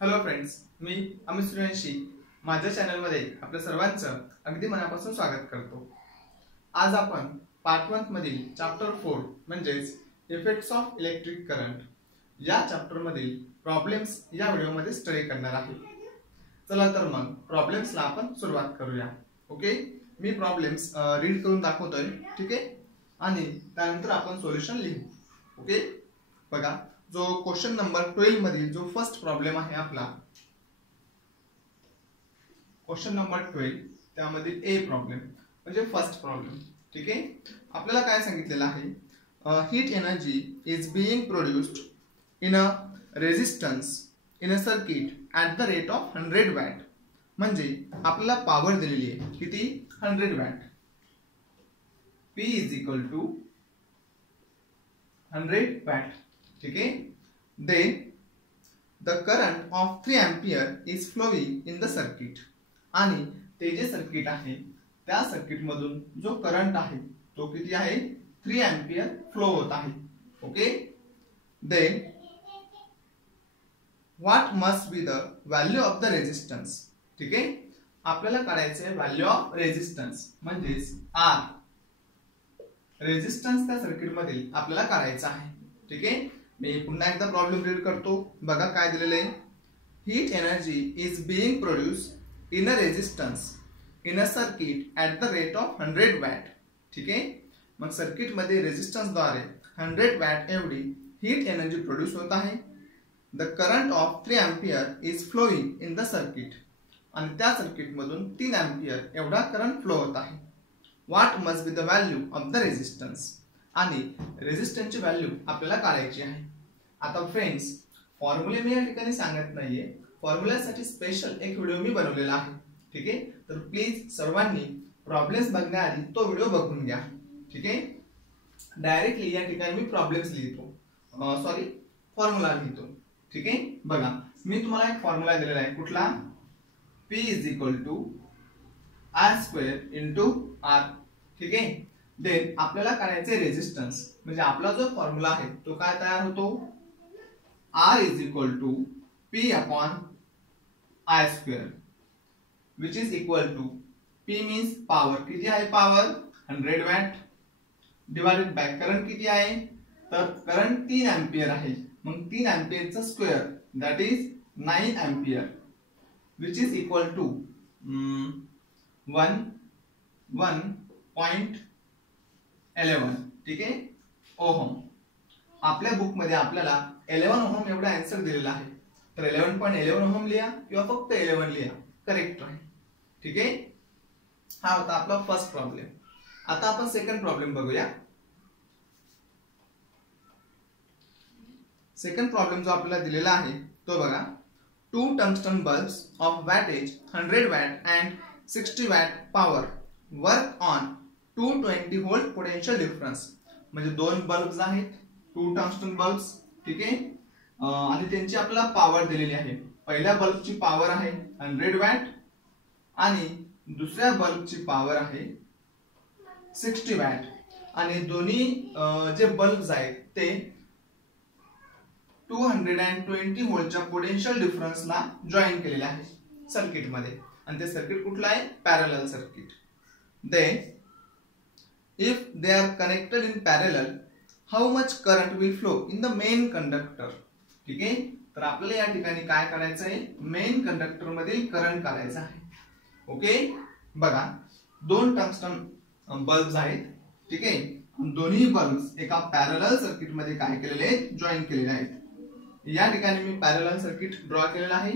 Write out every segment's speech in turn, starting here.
Hello friends, मी अमित सूर्यवंशी माझ्या चॅनलमध्ये आपल्या सर्वांचं अगदी मनापासून स्वागत करतो। आज आपण पार्ट 1 मधील चॅप्टर 4 म्हणजेच इफेक्ट्स ऑफ इलेक्ट्रिक करंट या चॅप्टर मधील प्रॉब्लेम्स या व्हिडिओमध्ये स्टडी करणार आहे। चला तर मग प्रॉब्लेम्सला आपण सुरुवात करूया। ओके, मी प्रॉब्लेम्स रीड करून दाखवतोय, ठीक आहे, आणि त्यानंतर आपण सोल्युशन लिहू। ओके, बघा, जो क्वेश्चन नंबर 12 मधील जो फर्स्ट प्रॉब्लेम आहे आपला, क्वेश्चन नंबर 12 त्यामधील ए प्रॉब्लेम म्हणजे फर्स्ट प्रॉब्लेम, ठीक आहे। आपल्याला काय सांगितलेलं आहे, heat energy is being produced in a resistance in a circuit at the rate of 100 watt. म्हणजे आपल्याला पॉवर दिलेली आहे किती, 100 watt. P is equal to 100 watt, ठीक आहे। Then the current of 3 ampere is flowing in the circuit। आणि ते जे सर्किट आहे त्या सर्किट मधून जो करंट आहे तो किती आहे, 3 एम्पियर फ्लो होत आहे। Okay, then what must be the value of the resistance। ठीक आहे, आपल्याला काढायचे आहे व्हॅल्यू ऑफ रेजिस्टन्स म्हणजेच R। रेजिस्टन्स त्या सर्किट मधील आपल्याला काढायचा आहे, ठीक आहे। मी पुन्हा एकदा प्रॉब्लेम रीड करतो, बघा काय दिलेले आहे। Heat energy is being produced in a resistance in a circuit at the rate of 100 watt. ठीक आहे, मग सर्किट मध्ये रेजिस्टन्स द्वारे 100 वॅट एवढी हीट एनर्जी प्रोड्यूस होत आहे। The current of 3 ampere is flowing in the circuit. आणि त्या सर्किट मधून 3 एम्पियर एवढा करंट फ्लो होत आहे। What must be the value of the resistance. आणि रेजिस्टन्सची व्हॅल्यू आपल्याला काढायची आहे। आता फ्रेंड्स, फॉर्म्युले मी या ठिकाणी सांगत नाहीये, फॉर्म्युल्यासाठी स्पेशल एक व्हिडिओ मी बनवलेला आहे, ठीक आहे। तर प्लीज सर्वांनी प्रॉब्लेम्स बघण्याआधी तो व्हिडिओ बघून घ्या, ठीक आहे। डायरेक्टली या ठिकाणी मी प्रॉब्लेम्स लिहितो, सॉरी फॉर्म्युला लिहितो, ठीक आहे। बघा, मी तुम्हाला एक फॉर्म्युला दिलेला आहे, कुठला, P is equal to R square into R, ठीक आहे। देन आपल्याला काढायचे रेजिस्टन्स, म्हणजे आपला जो फॉर्म्युला आहे तो काय तयार होतो, R is equal to P upon I square which is equal to P means power, किती आहे power, 100 watt, divided by current किती आहे, तर करंट 3 एम्पियर आहे, मग 3 एम्पियरचा square that is 9 ampere which is equal to 1.11, ठीक आहे, ओहम। आपल्या बुक मध्ये आपल्याला 11 ओहम एवढा आन्सर दिलेला आहे, तर 11.11 ओहम लिहा किंवा फक्त 11 लिहा, करेक्ट आहे, ठीक आहे। हा होता आपला फर्स्ट प्रॉब्लेम। आता आपण सेकंड प्रॉब्लेम बघूया। सेकंड प्रॉब्लेम जो आपल्याला दिलेला आहे तो बघा, 2 tungsten bulbs of weightage 100 watt and 60 watt power work on 220 volt potential difference. म्हणजे दोन बल्ब्स आहेत, 2 टंगस्टन बल्ब्स, ठीक आहे, आणि त्यांची आपल्याला पॉवर दिलेली आहे। पहिल्या बल्बची पॉवर आहे 100 वॅट आणि दुसऱ्या बल्बची पॉवर आहे 60 वॅट, आणि दोन्ही जे बल्ब्स आहेत ते 220 व्होल्टच्या पोटेन्शियल डिफरन्सला जॉईन केलेले आहे सर्किट मध्ये, आणि ते सर्किट कुठलं आहे, parallel circuit. Then if they are connected in parallel how much current will flow in the main conductor। ठीक आहे, तर आपल्याला या ठिकाणी काय करायचं आहे, मेन कंडक्टर मधील करंट काढायचा आहे। ओके, बघा, 2 टंगस्टन बल्ब्स आहेत, ठीक आहे, दोन्ही बल्ब्स एका पॅरलल सर्किट मध्ये काय केलेले आहेत, जॉईन केलेले आहेत। या ठिकाणी मी पॅरलल सर्किट ड्रॉ केलेला आहे।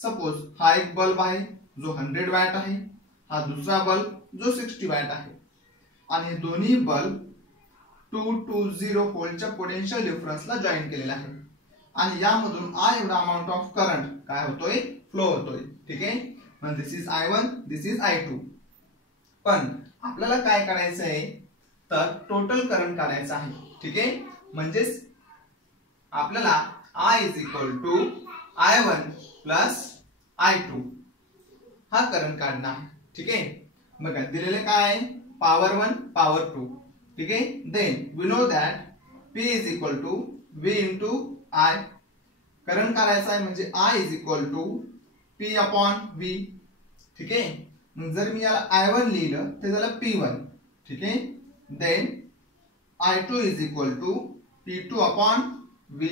सपोज हा एक बल्ब आहे जो 100 वॅट आहे, हा दुसरा बल्ब जो 60 वॅट आहे, आणि दोन्ही बल्ब 220 व्होल्टच्या पोटेन्शियल डिफरन्सला जॉईन केलेला आहे, आणि यामधून I एवढा अमाउंट ऑफ करंट काय होतोय, फ्लो होतोय, ठीक आहे। म्हणजे दिस is I1, this is I2। पण आपल्याला काय करायचं आहे, तर टोटल करंट काढायचा आहे, ठीक आहे। म्हणजेच आपल्याला I is equal to I1 plus I2 हा करंट काढणं आहे, ठीक आहे। बघा, दिलेले काय आहे, पॉवर 1 पॉवर 2, ठीक आहे। Then we know that P is equal to V into I, current काढायचा आहे म्हणजे I is equal to P upon V. ठीक आहे, मग जर मी याला I1 लिहिलं ते झालं P1. ठीक आहे, then I2 is equal to P2 upon V.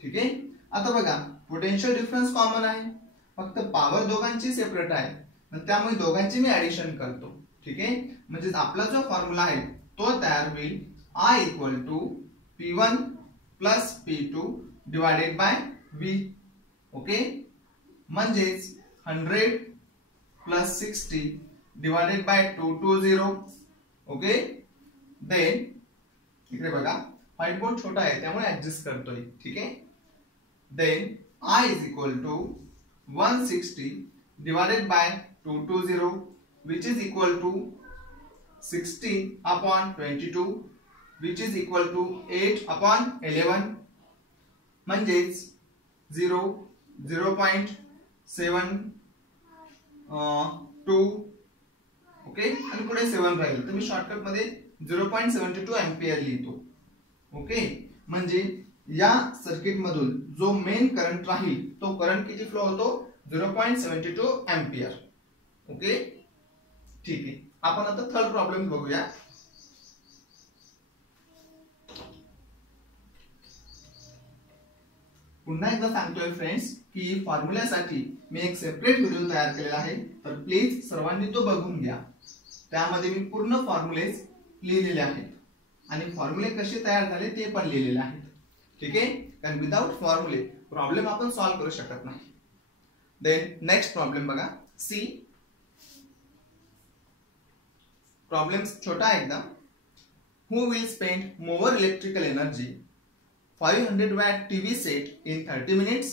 ठीक आहे, आता बघा पोटेन्शियल डिफरन्स कॉमन आहे, फक्त पॉवर दोघांची सेपरेट आहे, त्यामुळे दोघांची मी ऍडिशन करतो. ठीक आहे, म्हणजे आपला जो फॉर्म्युला आहे तो तयार होईल I equal to P1 plus P2 divided by V. Okay, म्हणजेच 100 plus 60 divided by 220. Okay, then इकडे बघा व्हाईट बोर्ड छोटा आहे त्यामुळे ऍडजस्ट करतोय. ठीक आहे, then I is equal to 160 divided by 220 which is equal to 60 upon 22 which is equal to 8 upon 11. म्हणजेच 0.72. ओके, आणि पुढे 7 राहील तर मी शॉर्टकट मध्ये 0.72 एम्पियर लिहितो. ओके, म्हणजे या सर्किट मधून जो मेन करंट राहील तो करंट किती फ्लो होतो 0.72 एम्पियर. ओके, ठीक आहे, आपण आता थर्ड प्रॉब्लेम बघूया. पुन्हा एकदा सांगतोय फ्रेंड्स की फॉर्म्युल्यासाठी मी एक सेपरेट व्हिडिओ तयार केलेला आहे, तर प्लीज सर्वांनी तो बघून घ्या. त्यामध्ये मी पूर्ण फॉर्म्युलेज लिहिलेले आहेत आणि फॉर्म्युले कसे तयार झाले ते पण लिहिलेले आहेत. ठीक आहे, कारण विदाउट फॉर्म्युले प्रॉब्लेम आपण सॉल्व्ह करू शकत नाही. देन नेक्स्ट प्रॉब्लेम बघा, सी. प्रॉब्लेम छोटा आहे एकदम. Who will spend more electrical energy 500 watt TV set in 30 minutes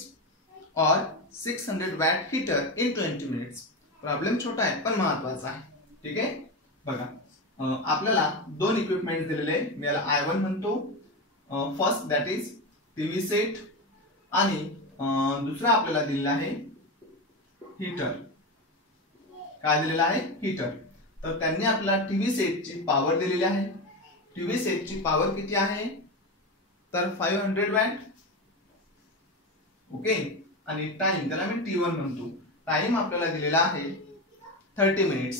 or 600 watt heater in 20 minutes. Problem छोटा आहे पण महत्वाचा आहे. ठीक आहे, बघा आपल्याला दोन इक्विपमेंट दिलेले, मी याला I1 म्हणतो. First that is TV set आणि दुसरा आपल्याला दिलेला आहे हीटर. काय दिलेला आहे, हीटर. तर त्यांनी आपल्याला टीव्ही सेटची पॉवर दिलेली आहे. टीव्ही सेटची पॉवर किती आहे तर 500 वॅट. ओके, आणि टाइम त्याला मी T1 म्हणतो. टाइम आपल्याला दिलेला आहे 30 मिनिट्स.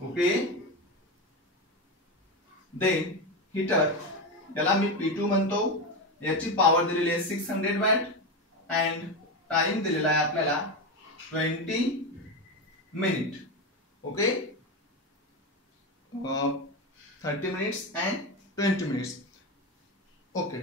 ओके, देन हीटर याला मी P2 म्हणतो. याची पॉवर दिलेली आहे 600 वॅट अँड टाइम दिलेला आहे आपल्याला 20 minute. Okay, 30 minutes and 20 minutes. Okay,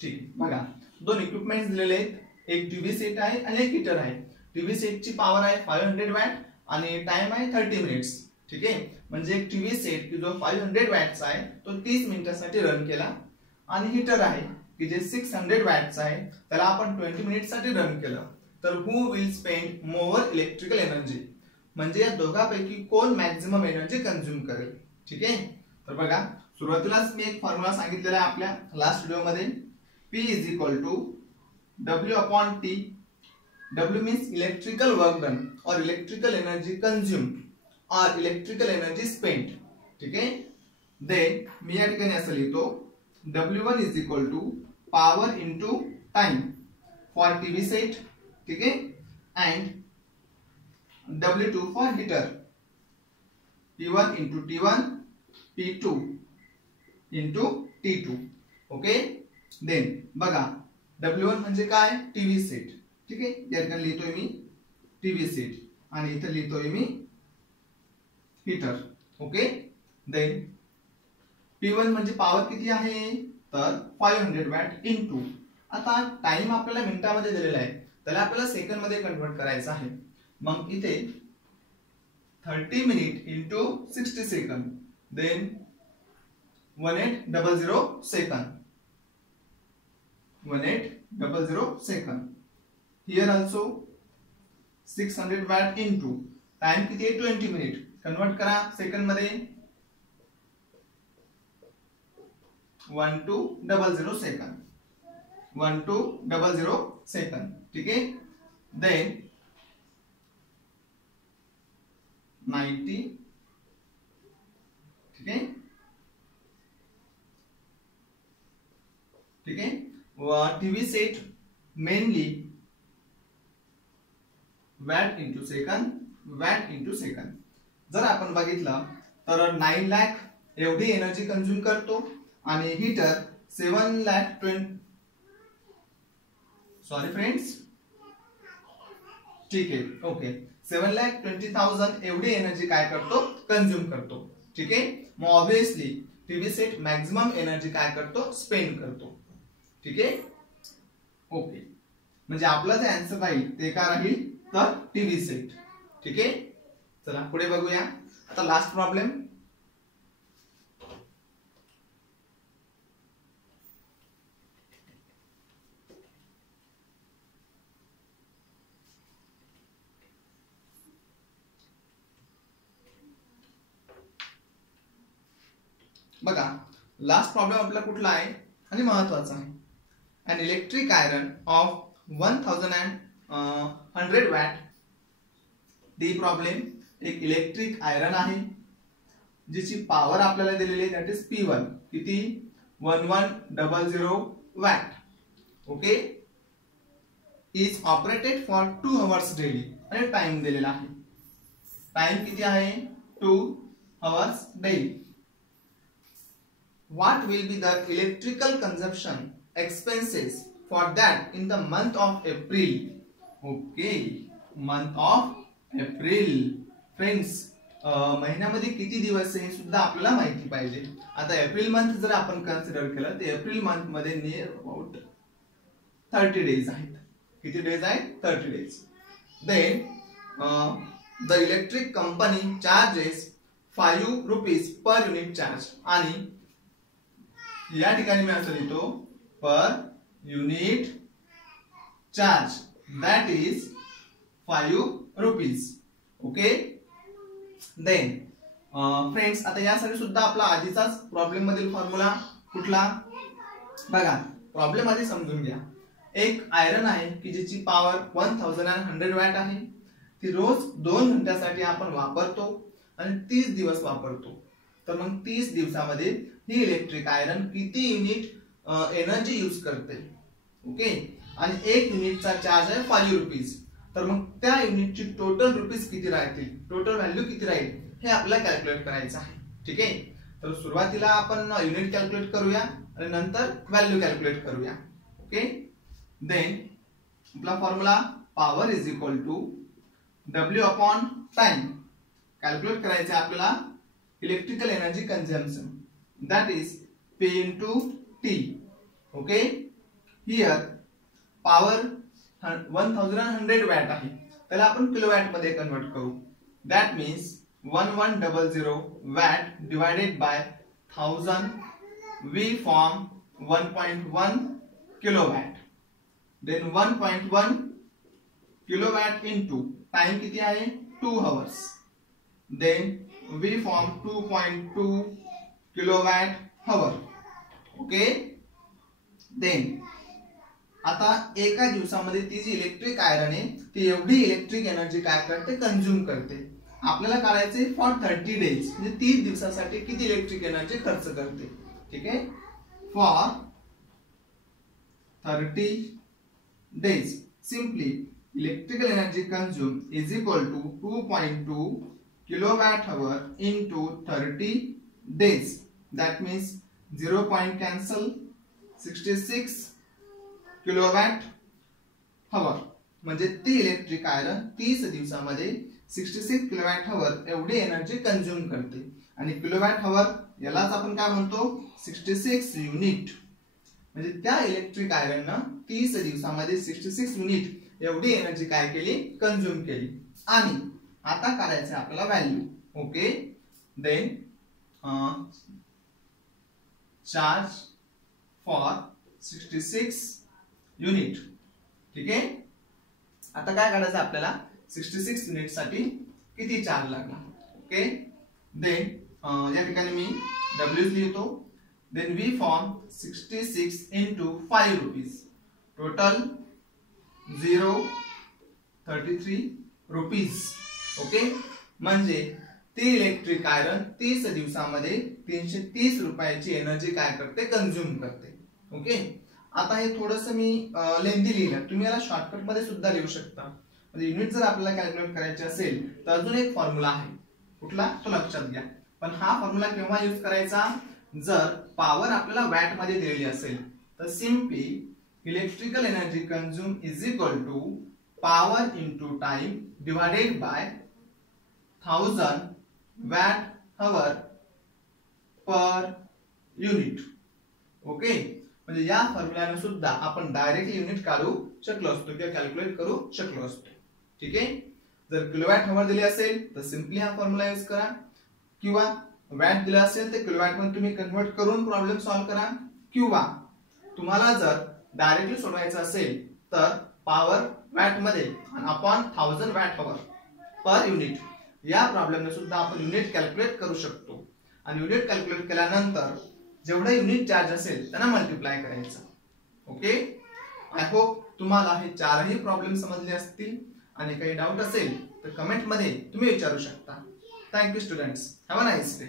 ठीक. बघा दोन इक्विपमेंट्स दिलेले आहेत, एक टीव्ही सेट आहे आणि एक हीटर आहे. टीव्ही सेटची पॉवर आहे 500 वॅट आणि टाइम आहे 30 मिनिट्स. ठीक आहे, म्हणजे एक टीव्ही सेट की जो 500 वॅटचा आहे तो 30 मिनिटांसाठी रन केला आणि हीटर आहे की जे 600 वॅटचा आहे त्याला आपण 20 मिनिटसाठी रन केलं. तर who will spend more electrical energy, म्हणजे या दोघांपैकी कोण मॅक्झिमम एनर्जी कंझ्युम करेल. ठीक आहे, तर बघा सुरुवातीलाच मी एक फॉर्म्युला सांगितलेला आहे आपल्या लास्ट व्हिडिओ मध्ये. P is equal to W upon T. W means electrical work done or electrical energy consumed or electrical energy spent. ठीक आहे, देन मी या ठिकाणी असं लिहितो W1 is equal to power into time for TV set. ठीक आहे, and W2 for heater. P1 into T1, P2 into T2. Okay, then बघा W1 म्हणजे काय, टीव्ही सेट. ठीक आहे, या ठिकाणी लिहितोय मी टीव्ही सेट आणि इथे लिहितोय मी हीटर. ओके, देन P1 म्हणजे पॉवर किती आहे तर 500 वॅट इंटू, आता टाइम आपल्याला मिनिटामध्ये दिलेला आहे त्याला आपल्याला सेकंड मध्ये कन्वर्ट करायचं आहे. मग इथे 30 minute into 60 second, then 1800 second. 1800 second. Here also 600 watt into time किती आहे 20 मिनिट, कन्वर्ट करा सेकंड मध्ये 1200 सेकंड. 1200 सेकंड. ठीक आहे, देन 90. ठीक आहे, ठीक आहे, TV set mainly watt into second. जर आपण बघितलं तर 9 लाख एवढी एनर्जी कंझ्युम करतो आणि हीटर 7 लाख सॉरी फ्रेंड्स, ठीक आहे, ओके, 7,20,000 एवढी एनर्जी काय करतो, कंझ्युम करतो. ठीक आहे, मग obviously TV set maximum energy काय करतो, स्पेंड करतो. ठीक आहे, ओके, म्हणजे आपलं जे आन्सर राहील ते काय राहील तर टीव्ही सेट. ठीक आहे, चला पुढे बघूया. आता लास्ट प्रॉब्लेम. बघा, लास्ट प्रॉब्लेम आपला कुठला आहे आणि महत्वाचा आहे. an electric iron of 1100 watt. D problem, एक इलेक्ट्रिक आयरन आहे जिची पॉवर आपल्याला दिलेली आहे, दॅट इज P1. किती, 1100 watt. Okay, is operated for 2 hours daily. आणि टाइम दिलेला आहे. टाइम किती आहे, 2 hours daily. What will be the electrical consumption expenses for that in the month of April? Okay, month of April. Friends, महिन्यामध्ये किती दिवस आहे हे सुद्धा आपल्याला माहिती पाहिजे. आता एप्रिल मंथ जर आपण कन्सिडर केलं तर एप्रिल मंथ मध्ये नियर अबाउट 30 डेज आहेत. किती डेज आहेत, 30 days. Then the electric company charges 5 rupees per unit charge. आणि या ठिकाणी मी असं लिहितो, per unit charge, that is 5 rupees. Okay, then friends, आता यासाठी सुद्धा आपला आधीचाच प्रॉब्लेम मधील फॉर्म्युला कुठला बघा. प्रॉब्लेम आधी समजून घ्या. एक आयरन आहे की ज्याची पॉवर 1100 वॅट आहे. ती रोज 2 घंट्यासाठी आपण वापरतो आणि 30 दिवस वापरतो. तर मग 30 दिवसामध्ये ही इलेक्ट्रिक आयरन किती युनिट एनर्जी यूज करते. ओके, आणि 1 युनिटचा चार्ज आहे 5 रुपीज. तर मग त्या युनिटची टोटल रुपीज किती राहतील, टोटल व्हॅल्यू किती राहील हे आपल्याला कॅल्क्युलेट करायचं आहे. ठीक आहे, तर सुरुवातीला आपण युनिट कॅल्क्युलेट करूया आणि नंतर व्हॅल्यू कॅल्क्युलेट करूया. ओके, देन आपला formula power is equal to W upon time. Calculate करायचं आहे आपल्याला electrical energy consumption, that is P into T. Okay, here power 1100 watt आहे, त्याला आपण किलोवॅट मध्ये कन्वर्ट करू. that means 1100 watt divided by 1000, we form 1.1 kilowatt. then 1.1 kilowatt into time किती आहे, 2 hours. then we form 2.2 kilowatt hour. Okay, then आता एका दिवसामध्ये ती जी इलेक्ट्रिक आयरन आहे ती एवढी इलेक्ट्रिक एनर्जी काय करते, कंझ्युम करते. आपल्याला काढायचे फॉर 30 डेज, म्हणजे 30 दिवसासाठी किती इलेक्ट्रिक एनर्जी खर्च करते. ठीक आहे, for 30 days simply electrical energy consume is equal to 2.2 kilowatt hour into 30 days. That means 0 point cancel, 66 kilowatt hour. म्हणजे ती इलेक्ट्रिक आयरन 30 दिवसामध्ये 66 किलोवॅट हवर एवढी एनर्जी कंझ्युम करते. आणि किलोवॅट हवर यालाच आपण काय म्हणतो, 66 युनिट. म्हणजे त्या इलेक्ट्रिक आयरननं 30 दिवसामध्ये 66 युनिट एवढी एनर्जी काय केली, कंझ्युम केली. आणि आता करायचं आपल्याला value. Okay, then charge for 66 unit. ठीक आहे, आता काय करायचं आपल्याला, 66 युनिट साठी किती चार्ज लागला. ओके, देन या ठिकाणी मी W लिहितो. Then we form 66 into 5 rupees, total 0.33 rupees. Okay, म्हणजे ती इलेक्ट्रिक आयरन 30 दिवसामध्ये 330 रुपयाची एनर्जी काय करते, कंझ्युम करते. ओके, आता हे थोडंसं मी लेंथी लिहिलं, तुम्ही याला शॉर्टकट मध्ये सुद्धा लिहू शकता. म्हणजे युनिट जर आपल्याला कॅल्क्युलेट करायचे असेल तर अजून एक फॉर्म्युला आहे, कुठला तो लक्षात घ्या. पण हा फॉर्म्युला केव्हा यूज करायचा, जर पॉवर आपल्याला वॅट मध्ये दिलेली असेल तर simply electrical energy consume is equal to power into time divided by 1000 watt hour per unit. Okay, म्हणजे या फॉर्म्युल्याने सुद्धा आपण डायरेक्टली युनिट काढू शकलो असतो किंवा कॅल्क्युलेट करू शकलो असतो. ठीक आहे, जर किलोवॅट हवर दिली असेल तर सिम्पली हा फॉर्म्युला यूज करा, किंवा वॅट दिला असेल तर किलोवॅट मध्ये तुम्ही कन्वर्ट करून प्रॉब्लेम सॉल्व्ह करा, किंवा तुम्हाला जर डायरेक्टली सोडवायचं असेल तर पॉवर वॅट मध्ये upon 1000 watt hour per unit या प्रॉब्लेमने सुद्धा आपण युनिट कॅल्क्युलेट करू शकतो. आणि युनिट कॅल्क्युलेट केल्यानंतर जेवढं युनिट चार्ज असेल त्यांना मल्टिप्लाय करायचं. ओके, आय होप तुम्हाला हे चारही प्रॉब्लेम समजले असतील. आणि काही डाऊट असेल तर कमेंट मध्ये तुम्ही विचारू शकता. Thank you students, have a nice day.